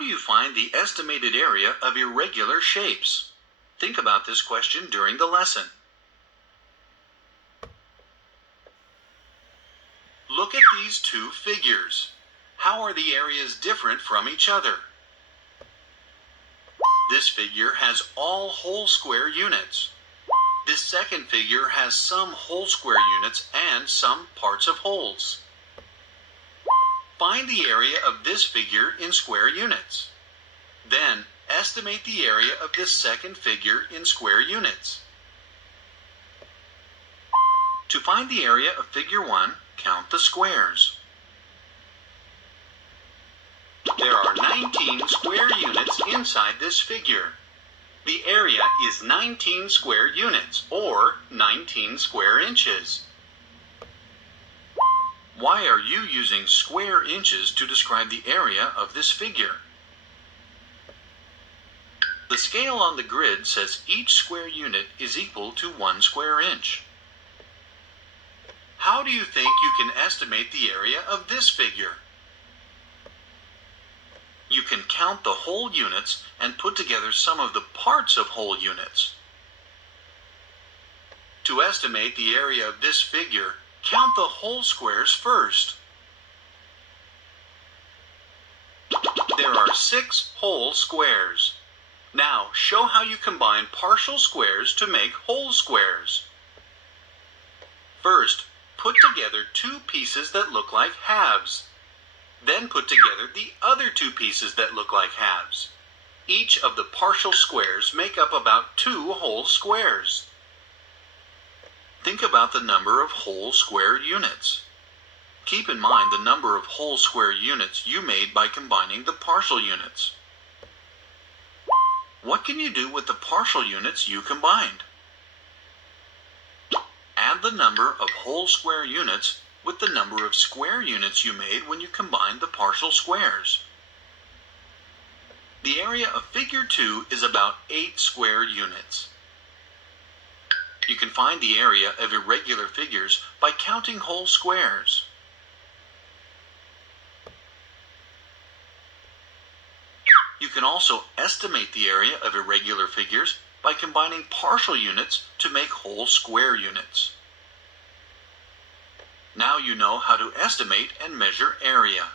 do you find the estimated area of irregular shapes? Think about this question during the lesson. Look at these two figures. How are the areas different from each other? This figure has all whole square units. This second figure has some whole square units and some parts of wholes. Find the area of this figure in square units. Then, estimate the area of this second figure in square units. To find the area of figure 1, count the squares. There are 19 square units inside this figure. The area is 19 square units, or 19 square inches. Why are you using square inches to describe the area of this figure? The scale on the grid says each square unit is equal to 1 square inch. How do you think you can estimate the area of this figure? You can count the whole units and put together some of the parts of whole units. To estimate the area of this figure, count the whole squares first. There are 6 whole squares. Now, show how you combine partial squares to make whole squares. First, put together 2 pieces that look like halves. Then put together the other 2 pieces that look like halves. Each of the partial squares make up about 2 whole squares. Think about the number of whole square units. Keep in mind the number of whole square units you made by combining the partial units. What can you do with the partial units you combined? Add the number of whole square units with the number of square units you made when you combined the partial squares. The area of figure 2 is about 8 square units. You can find the area of irregular figures by counting whole squares. You can also estimate the area of irregular figures by combining partial units to make whole square units. Now you know how to estimate and measure area.